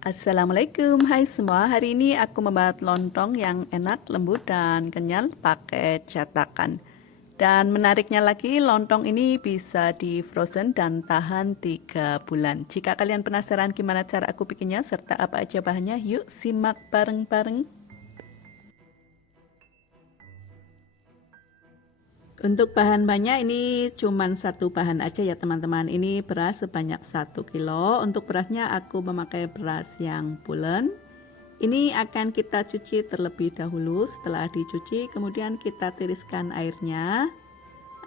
Assalamualaikum, hai semua. Hari ini aku membuat lontong yang enak, lembut, dan kenyal pakai cetakan. Dan menariknya lagi, lontong ini bisa di frozen dan tahan 3 bulan. Jika kalian penasaran gimana cara aku bikinnya serta apa aja bahannya, yuk simak bareng-bareng. Untuk bahan-bahannya ini cuman satu bahan aja ya teman-teman. Ini beras sebanyak 1 kilo. Untuk berasnya aku memakai beras yang pulen. Ini akan kita cuci terlebih dahulu. Setelah dicuci kemudian kita tiriskan airnya.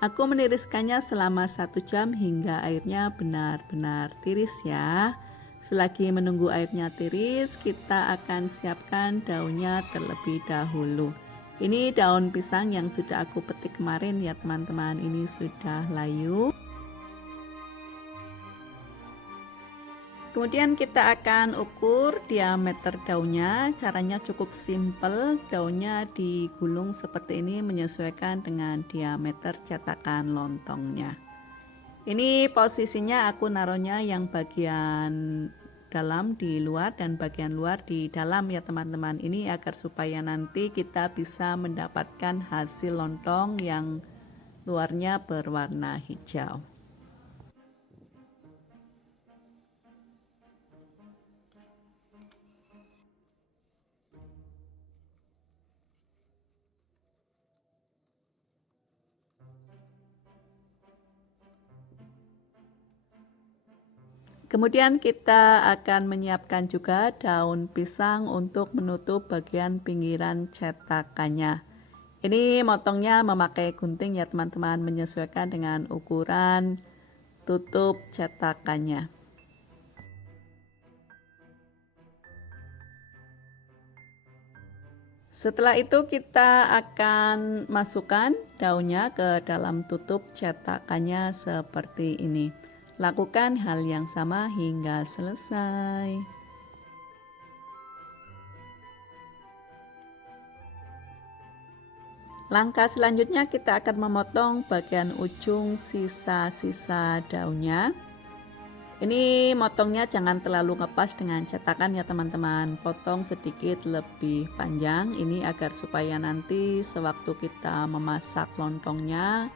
Aku meniriskannya selama 1 jam hingga airnya benar-benar tiris ya. Selagi menunggu airnya tiris, kita akan siapkan daunnya terlebih dahulu. Ini daun pisang yang sudah aku petik kemarin ya teman-teman. Ini sudah layu. Kemudian kita akan ukur diameter daunnya. Caranya cukup simple. Daunnya digulung seperti ini menyesuaikan dengan diameter cetakan lontongnya. Ini posisinya aku naruhnya yang bagian dalam di luar dan bagian luar di dalam ya teman-teman. Ini agar supaya nanti kita bisa mendapatkan hasil lontong yang luarnya berwarna hijau. Kemudian kita akan menyiapkan juga daun pisang untuk menutup bagian pinggiran cetakannya. Ini motongnya memakai gunting ya teman-teman, menyesuaikan dengan ukuran tutup cetakannya. Setelah itu kita akan masukkan daunnya ke dalam tutup cetakannya seperti ini. Lakukan hal yang sama hingga selesai. Langkah selanjutnya kita akan memotong bagian ujung sisa-sisa daunnya. Ini motongnya jangan terlalu ngepas dengan cetakan ya teman-teman. Potong sedikit lebih panjang. Ini agar supaya nanti sewaktu kita memasak lontongnya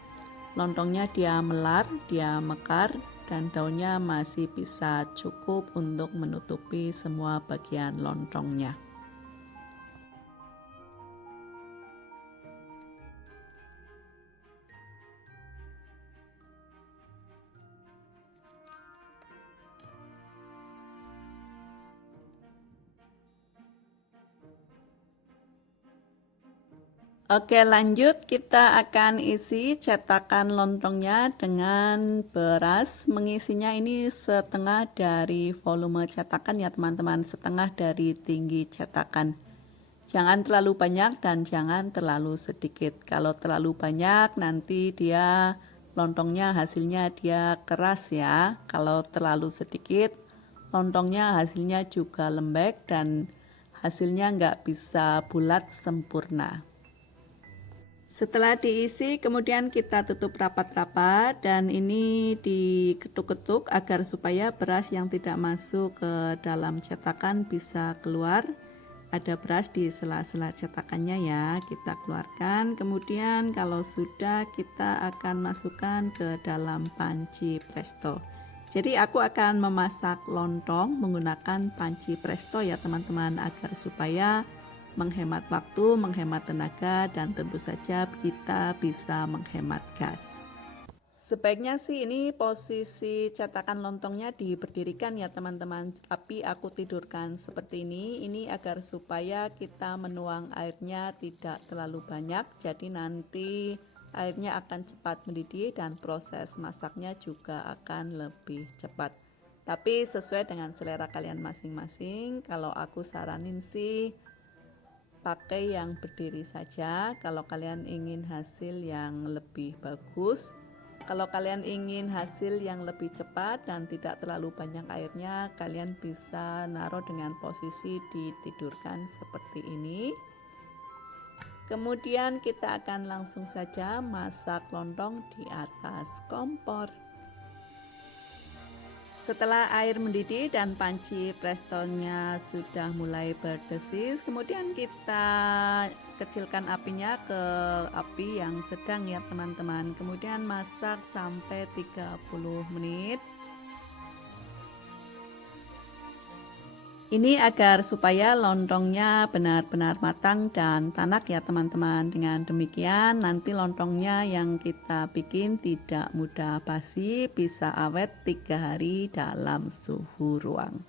dia melar, dia mekar, dan daunnya masih bisa cukup untuk menutupi semua bagian lontongnya. Oke, lanjut kita akan isi cetakan lontongnya dengan beras. Mengisinya ini setengah dari volume cetakan ya teman-teman, setengah dari tinggi cetakan. Jangan terlalu banyak dan jangan terlalu sedikit. Kalau terlalu banyak nanti dia lontongnya hasilnya dia keras ya. Kalau terlalu sedikit lontongnya hasilnya juga lembek dan hasilnya nggak bisa bulat sempurna. Setelah diisi kemudian kita tutup rapat-rapat dan ini diketuk-ketuk agar supaya beras yang tidak masuk ke dalam cetakan bisa keluar. Ada beras di sela-sela cetakannya ya, kita keluarkan. Kemudian kalau sudah kita akan masukkan ke dalam panci presto. Jadi aku akan memasak lontong menggunakan panci presto ya teman-teman, agar supaya menghemat waktu, menghemat tenaga, dan tentu saja kita bisa menghemat gas. Sebaiknya sih ini posisi cetakan lontongnya diberdirikan ya teman-teman, tapi aku tidurkan seperti ini agar supaya kita menuang airnya tidak terlalu banyak, jadi nanti airnya akan cepat mendidih dan proses masaknya juga akan lebih cepat. Tapi sesuai dengan selera kalian masing-masing. Kalau aku saranin sih pakai yang berdiri saja kalau kalian ingin hasil yang lebih bagus. Kalau kalian ingin hasil yang lebih cepat dan tidak terlalu banyak airnya, kalian bisa naruh dengan posisi ditidurkan seperti ini. Kemudian kita akan langsung saja masak lontong di atas kompor. Setelah air mendidih dan panci prestonya sudah mulai berdesis, kemudian kita kecilkan apinya ke api yang sedang ya teman-teman. Kemudian masak sampai 30 menit. Ini agar supaya lontongnya benar-benar matang dan tanak ya teman-teman. Dengan demikian nanti lontongnya yang kita bikin tidak mudah basi, bisa awet 3 hari dalam suhu ruang.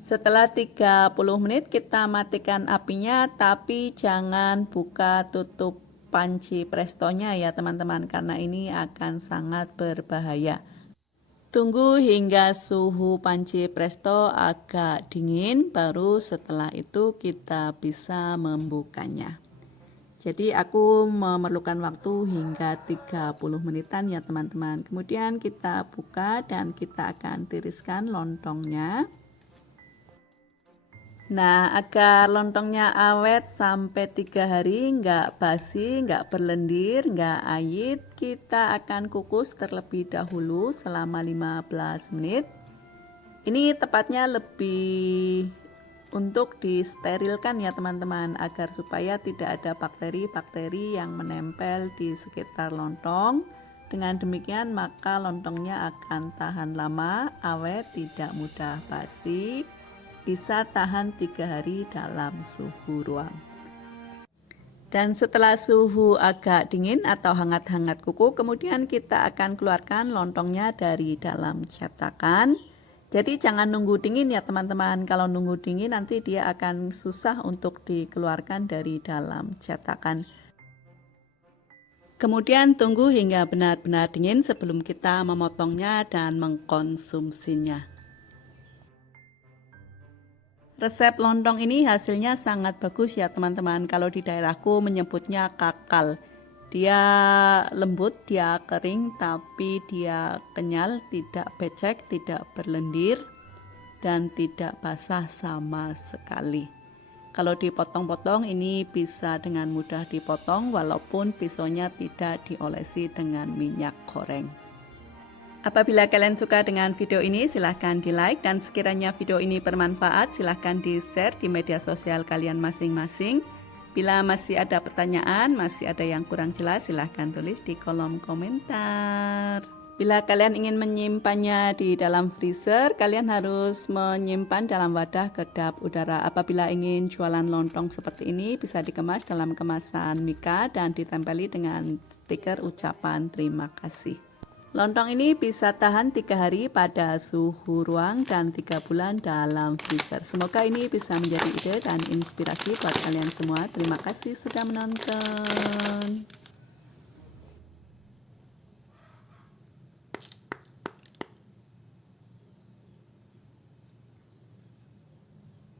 Setelah 30 menit kita matikan apinya, tapi jangan buka tutup panci prestonya ya teman-teman, karena ini akan sangat berbahaya. Tunggu hingga suhu panci presto agak dingin, baru setelah itu kita bisa membukanya. Jadi aku memerlukan waktu hingga 30 menitan ya teman-teman. Kemudian kita buka dan kita akan tiriskan lontongnya. Nah, agar lontongnya awet sampai 3 hari, nggak basi, nggak berlendir, nggak ait, kita akan kukus terlebih dahulu selama 15 menit. Ini tepatnya lebih untuk disterilkan ya teman-teman, agar supaya tidak ada bakteri-bakteri yang menempel di sekitar lontong. Dengan demikian maka lontongnya akan tahan lama, awet, tidak mudah basi. Bisa tahan 3 hari dalam suhu ruang. Dan setelah suhu agak dingin atau hangat-hangat kuku, kemudian kita akan keluarkan lontongnya dari dalam cetakan. Jadi jangan nunggu dingin ya teman-teman. Kalau nunggu dingin nanti dia akan susah untuk dikeluarkan dari dalam cetakan. Kemudian tunggu hingga benar-benar dingin sebelum kita memotongnya dan mengkonsumsinya. Resep lontong ini hasilnya sangat bagus ya teman-teman. Kalau di daerahku menyebutnya kakal. Dia lembut, dia kering, tapi dia kenyal, tidak becek, tidak berlendir, dan tidak basah sama sekali. Kalau dipotong-potong ini bisa dengan mudah dipotong walaupun pisaunya tidak diolesi dengan minyak goreng. Apabila kalian suka dengan video ini, silahkan di like, dan sekiranya video ini bermanfaat, silahkan di share di media sosial kalian masing-masing. Bila masih ada pertanyaan, masih ada yang kurang jelas, silahkan tulis di kolom komentar. Bila kalian ingin menyimpannya di dalam freezer, kalian harus menyimpan dalam wadah kedap udara. Apabila ingin jualan lontong seperti ini, bisa dikemas dalam kemasan mika dan ditempeli dengan stiker ucapan terima kasih. Lontong ini bisa tahan 3 hari pada suhu ruang dan 3 bulan dalam freezer. Semoga ini bisa menjadi ide dan inspirasi buat kalian semua. Terima kasih sudah menonton.